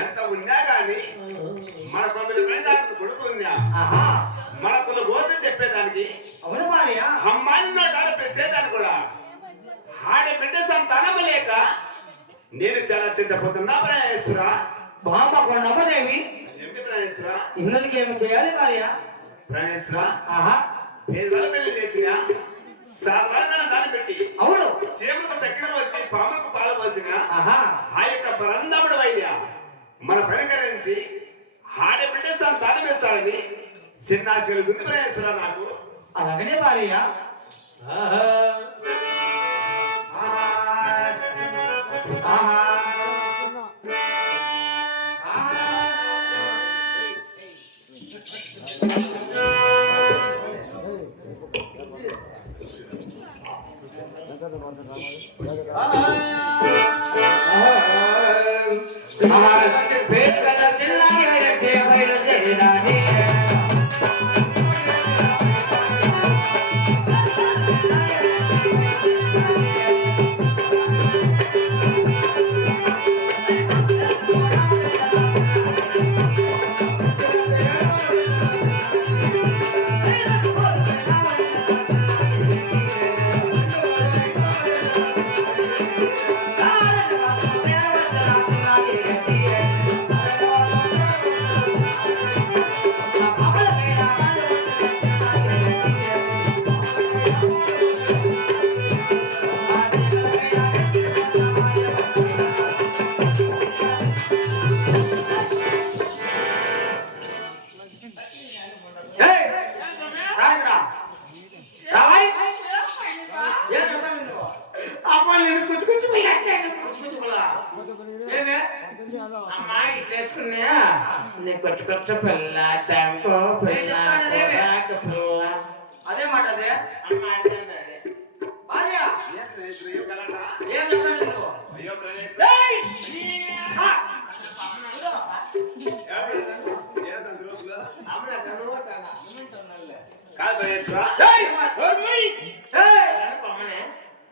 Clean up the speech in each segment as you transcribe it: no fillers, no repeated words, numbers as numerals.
ఎంత ఉన్నా గాని మన కొందరు ప్రజలకు కొడుకున్నా మన కొంత గోత చెప్పేదానికి అమ్మాయిని నాటాలు పెసేదాన్ని కూడా ఆడబిడ్డ సంతానం లేక నేను చాలా చింతపోతున్నా ప్రాణేశ్వర బామ్మ కొండమ్మదేవి ఏమిటి ప్రాణేశ్వర ఇళ్ళకి ఏమి చేయాలి భార్య ప్రాణేశ్వర పేదల పెళ్లి చేసిన సాధారణ దాన్ని పెట్టి అవును సేమకు చక్కెర పోసి పాముకు పాలు పోసిన ఆ యొక్క పరందముడు వైద్య మన పనికరించి ఆడబిడ్డ సంతానం వేస్తాడని చిన్నాశలు ఉంది ప్రాణేశ్వర నాకు అలాగనే భార్య కొచ్చు పిల్ల టెంపో పిల్ల పిల్ల అదే మాట అదే భార్య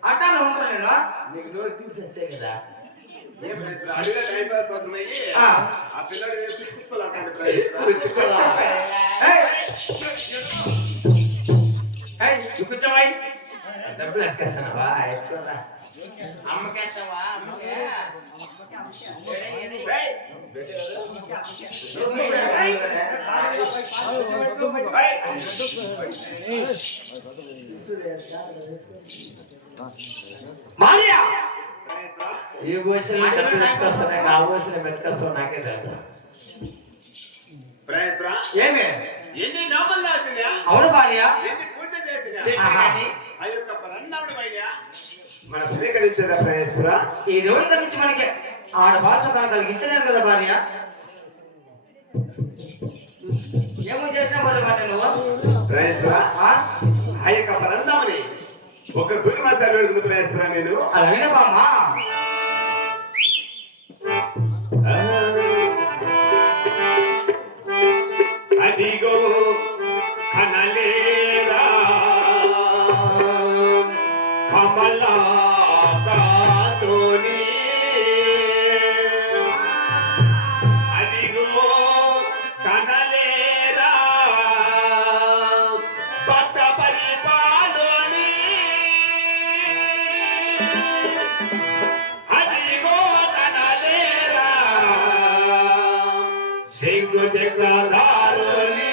అట్టాను ఉంటాను నేను నీకు నోరు తీసేస్తే కదా అడిగా టైం పాస్ అవుతున్నాయి ఆ పిల్లడు కూర్చోవాయి డబ్బులు ఎక్కేస్తానవా ఎక్కువరా అమ్మకేస్తావా అమ్మకే భార్య ఈ వయసులో డబ్బులు ఎత్తుకొస్తాను ఆ వయసులో మెతుకొస్తావు నాకే తెలుసు ఏమే ఎన్ని నామలు రాసినా అవును భార్య ఎన్ని పూజ చేసినా ఆ యొక్క పరంధాముడు పైన మన స్వీకరించేదా ప్రేమేశ్వర ఈ దేవుడి గురించి మనకి ఆడ భాష తను కలిగించలేదు కదా భార్య ఏమో చేసినా భార్య నువ్వు ప్రేమేశ్వర ఆ యొక్క పరంధాముని ఒక తూరి మాసాలు పెడుతుంది ప్రేమేశ్వర నేను అలాగే బామ్మ అదిగో కనలేరా కమలాకాతోని అదిగో కనలేరా భక్త పరిపాలోని అదిగో కనలేరా శంకు చక్రధారుని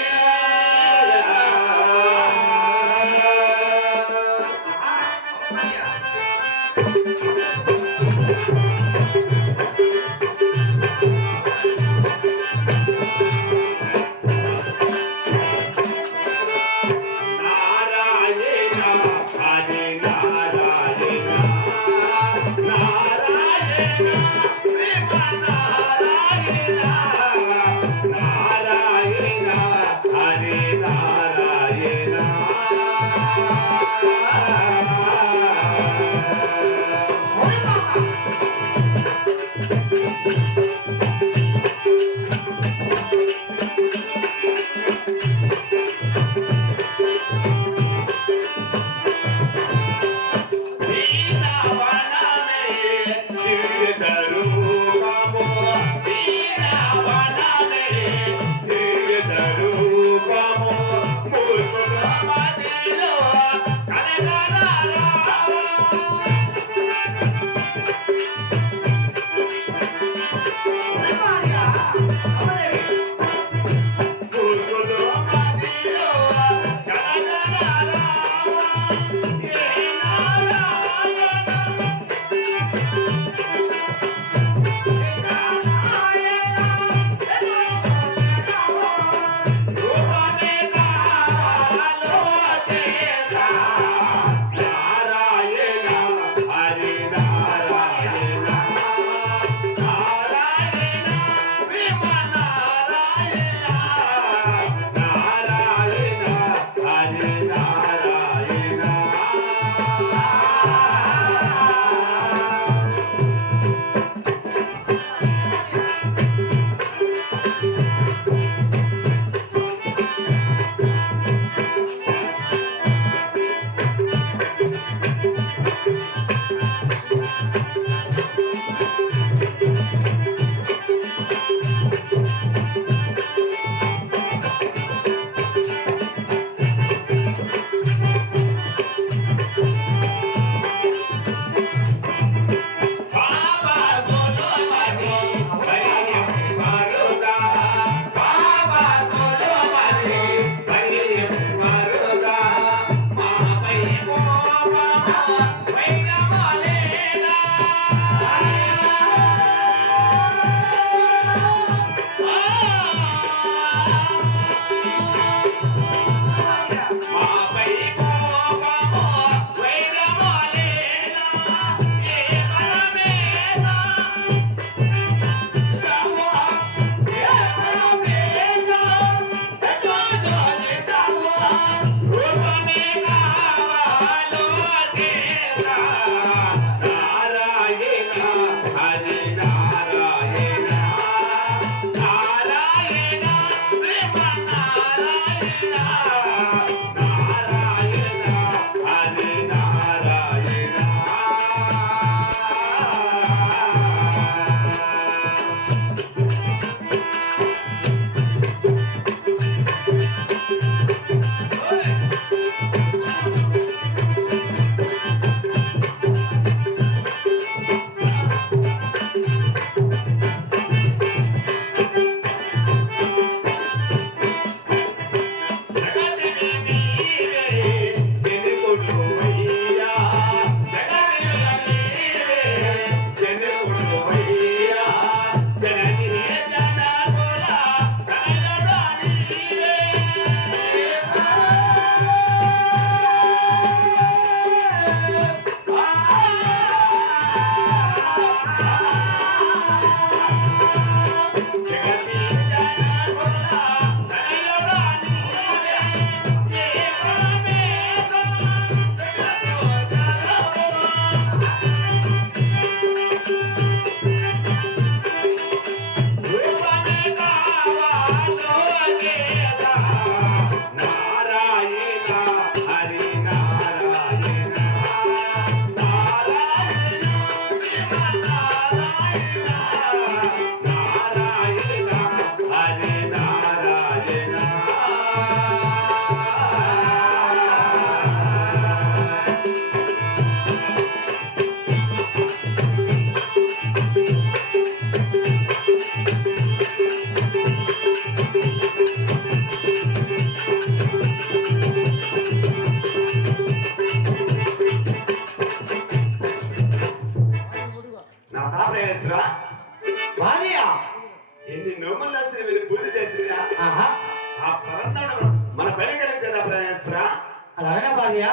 భార్య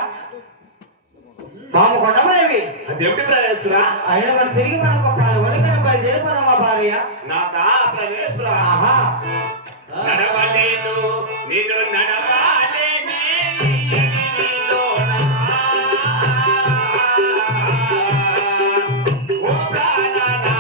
మామ కొండమేవి అదేమిటి ప్రాణేశ్వర ఆయన మరి తిరిగి మనకు పాలు వణికన బయలుదేరిపోదాం మా భార్య నాదా ప్రాణేశ్వర ఆహా నడవలేను నిన్ను నడవాలేనే నీలోనా. ఓ ప్రాణనాథా.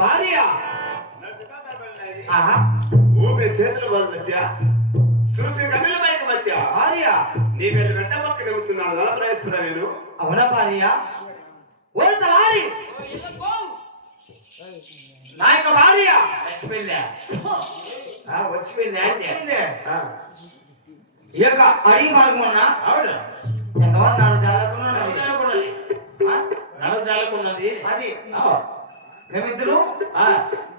భార్య ఆహా ఊపిరి చేతులు వదలొచ్చా చూసి కన్నుల బయట వచ్చా భార్య నీ వెళ్ళి వెంట పక్క నిలుస్తున్నాడు ధనప్రాయేశ్వర నేను అవునా భార్య ఓ తలారి నా యొక్క భార్య చచ్చిపోయిందా వచ్చిపోయిందా అంటే ఈ యొక్క అడి మార్గం ఉన్నా అవును ఎంతమంది నాడు జాలకున్నది నలుగు జాలకున్నది అది ఆ, మేమిద్దరు ఆ,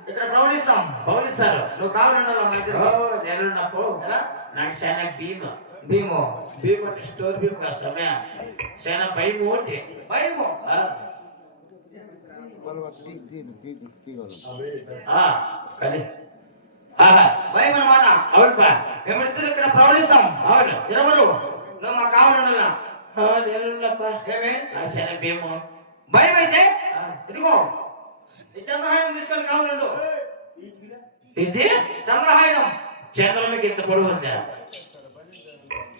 ఇక్కడ ప్రవహిస్తాం పౌలిస్తారు నువ్వు కావాలన్నా మా ఇద్దరు నేనున్నప్పుడు ఎలా నాకు చాలా భీమ భీమో భీమ అంటే స్టోర్ భీమ కష్టమే చాలా భయం ఒకటి భయమో కానీ ఆహా భయం అన్నమాట అవును బా మేమిద్దరు ఇక్కడ ప్రవహిస్తాం అవును ఇరవరు నువ్వు మా కావాలన్నా నేనున్నప్పా ఏమే నాకు చాలా భీమ భయం అయితే ఇదిగో ఈ చంద్రహాయం తీసుకొని కావాలండు ఇది చంద్రహాయం చంద్రునికి ఇంత పొడవు ఉందా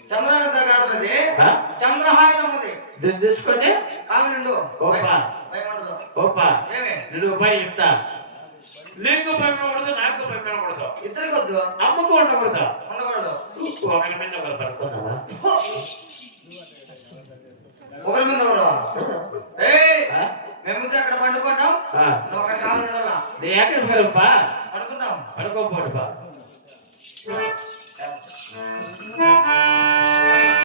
చంద్రహాయం కాదు అది ఆ? చంద్రహాయం అది దీన్ని తీసుకొని కావాలండు ఓపా భయం ఉండదు ఓపా ఏమే నేను ఉపాయం చెప్తా నీకు భయపడకూడదు నాకు భయపడకూడదు ఇద్దరికి వద్దు అమ్మకు ఉండకూడదు ఉండకూడదు ఒకరి మీద ఒకరు పడుకున్నావా ఒకరి మీద ఒకరు ఏయ్ ఆ? మేమిద్దరు అక్కడ పండుకుంటాం ఆ. నువ్వు అక్కడ కావాలన్నా నీ ఎక్కడికి వెళ్ళప్పా